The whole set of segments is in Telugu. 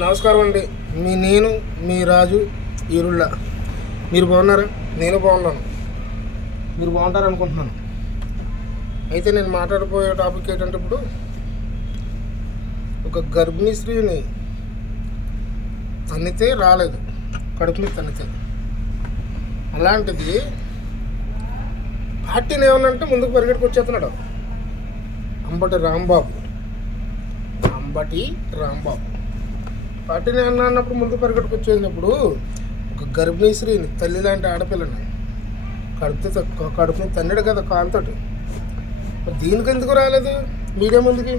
నమస్కారం అండి. మీ రాజు ఈరుళ్ళ. మీరు బాగున్నారా? నేను బాగున్నాను. మీరు బాగుంటారు అనుకుంటున్నాను. అయితే నేను మాట్లాడబోయే టాపిక్ ఏంటంటే, ఇప్పుడు ఒక గర్భిణీ స్త్రీని తన్నితే రాలేదు, కడుపు మీద తన్నితే. అలాంటిది పార్టీని ఏమన్నంటే ముందుకు పరిగెట్టుకొచ్చేస్తున్నాడు అంబటి రాంబాబు. పార్టీని ఏమన్నా అన్నప్పుడు ముందుకు పరిగెట్టుకొచ్చేసినప్పుడు ఒక గర్భిణీ స్త్రీని, తల్లి లాంటి ఆడపిల్లని కడుపుని తన్నాడు కదా కాలుతోటి. మరి దీనికి ఎందుకు రాలేదు మీడియా ముందుకి?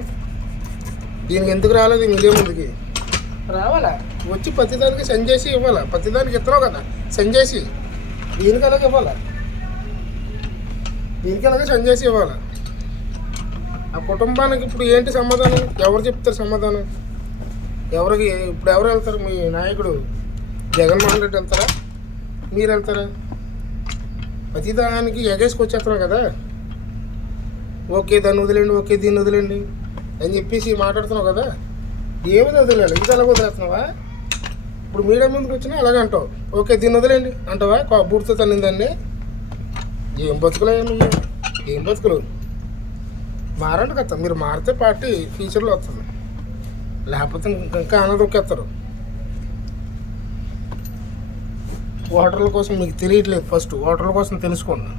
మీడియా ముందుకి రావాలా? వచ్చి ప్రతిదానికి సెండ్ చేసి ఇవ్వాలా? ప్రతిదానికి ఇస్తున్నావు కదా సెండ్ చేసి, దీనికి అలాగే ఇవ్వాలా? సెండ్ చేసి ఇవ్వాలా? ఆ కుటుంబానికి ఇప్పుడు ఏంటి సమాధానం? ఎవరు చెప్తారు సమాధానం? ఇప్పుడు ఎవరు వెళ్తారు? మీ నాయకుడు జగన్మోహన్ రెడ్డి వెళ్తారా? మీరు వెళ్తారా? ప్రతిదానికి ఎగేసుకొచ్చేస్తున్నావు కదా. ఓకే దాన్ని వదిలేండి, ఓకే దీన్ని వదిలేండి అని చెప్పేసి మాట్లాడుతున్నావు కదా. ఏమిది వదిలేండి? ఇది అలాగ వదిలేస్తున్నావా? ఇప్పుడు మీడియా ముందుకు వచ్చినా అలాగే అంటావు. ఓకే దీన్ని వదిలేండి అంటావా? బూడితో తన్నిందాన్ని. ఏం బతుకులు మారండి కదా. మీరు మారితే పార్టీ ఫ్యూచర్లో వస్తుంది, లేకపోతే ఇంకా అనదొక్కేస్తారు. ఓటర్ల కోసం మీకు తెలియట్లేదు. ఫస్ట్ ఓటర్ల కోసం తెలుసుకోండి.